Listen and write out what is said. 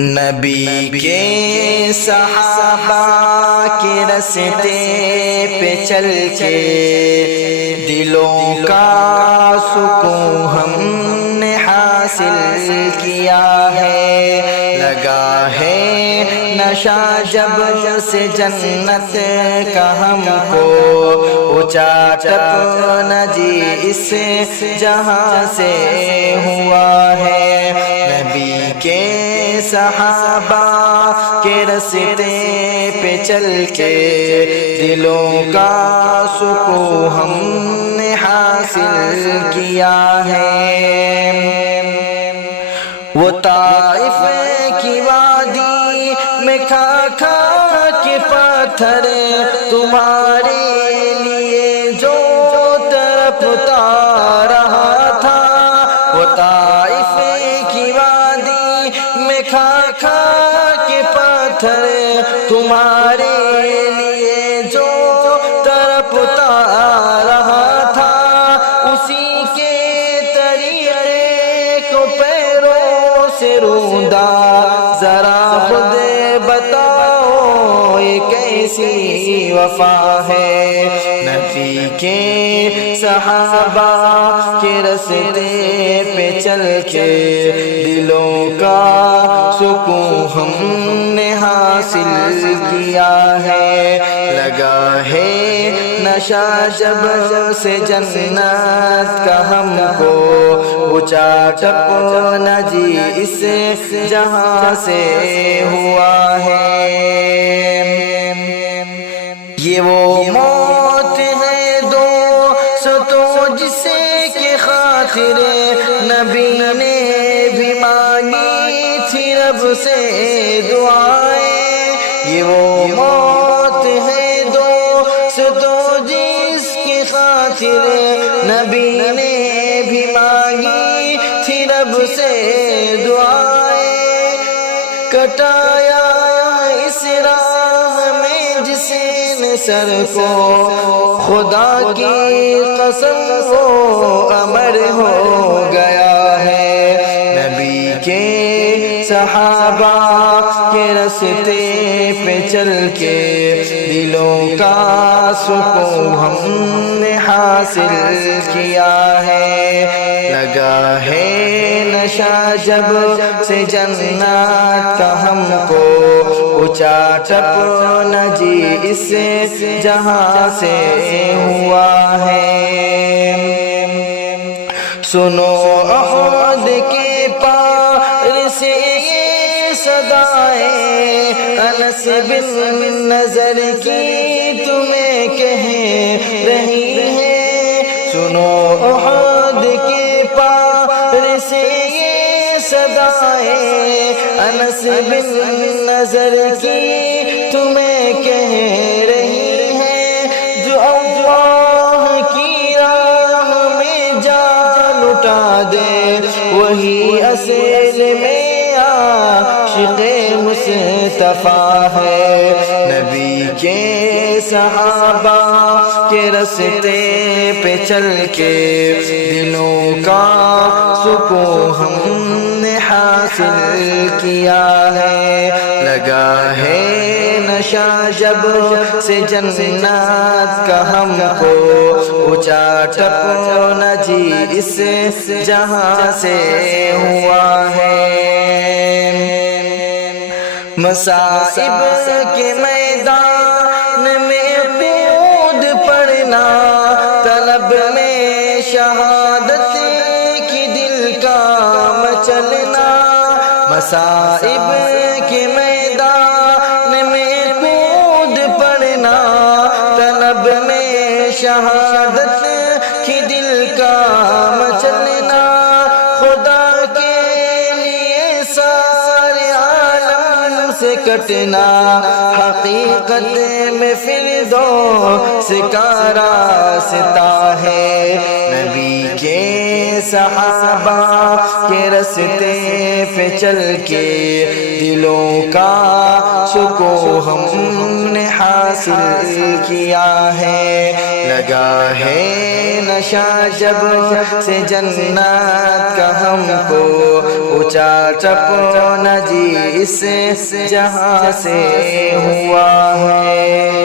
نبی کے صحابہ کے راستے پہ چل کے دلوں کا سکون ہم نے حاصل کیا ہے، لگا ہے نشہ جب سے جنت کا ہم کو، اونچا ٹپنا جی اس جہاں سے ہوا ہے۔ نبی کے صحابہ کے راستے پہ چل کے دلوں کا سکون ہم نے حاصل کیا ہے۔ وہ طائف کی وادی میں کھا کھا کے پتھر تمہارے لیے جو تڑپتا رہا تھا، وہ طائف کی وادی میں کھا کھا کے پتھر تمہارے لیے جو تڑپتا رہا تھا، اسی کے طریقے کو پیروں سے روندا، ذرا خود بتاؤ یہ کیسی وفا ہے۔ نبی کے صحابہ کے راستے پہ چل کے دلوں کا سکون ہم نے حاصل کیا ہے، لگا ہے نشہ جب سے جنت کا ہم کو، اونچا ٹپنا جی اس جہاں سے ہوا ہے۔ یہ وہ موت ہے دوستوں جسے کے خاطر نبی نے بھی مانگی تھی رب سے دعائیں، یہ وہ موت ہے دوستوں جس کی خاطر نبی نے بھی مانگی تھی رب سے دعائیں، کٹایا اس راہ میں جس نے سر کو، خدا کی قسم وہ امر ہو گیا ہے۔ نبی کے صحابہ کے راستے پہ چل کے دلوں کا سکون ہم نے حاصل کیا ہے، لگا ہے نشہ جب سے جنت کا ہم کو، اونچا ٹپنا جی اس جہاں سے ہوا ہے۔ سنو احد کے پار سے یہ صدائیں انس بن نظر کی تمہیں کہہ رہی ہیں، سنو احد کے پار سے یہ صدائیں انس بن نظر کی تمہیں کہہ رہی ہیں، جو اللہ کی راہ میں جان لٹا دے وہی اصل میں عاشق مصطفیٰ ہے۔ نبی کے صحابہ کے راستے پہ چل کے دلوں کا سکون ہم نے حاصل کیا ہے، لگا ہے نشہ جب سے جنت کا ہم کو، اونچا ٹپنا جی اس جہاں سے ہوا ہے۔ مصائب کے میدان میں کود پڑنا، طلب میں شہادت کی دل کا مچلنا، مصائب کے میدان میں کود پڑنا، طلب میں شہادت کی دل کا مچلنا، خدا کے لیے سارے عالم سے کٹنا، حقیقت میں فردوس کا راستہ ہے۔ نبی کے صحابہ کے راستے پہ چل کے دلوں کا سکون ہم نے حاصل کیا ہے، لگا ہے نشہ جب سے جنت کا ہم کو، اونچا چپنا جی اس جہاں سے ہوا ہے۔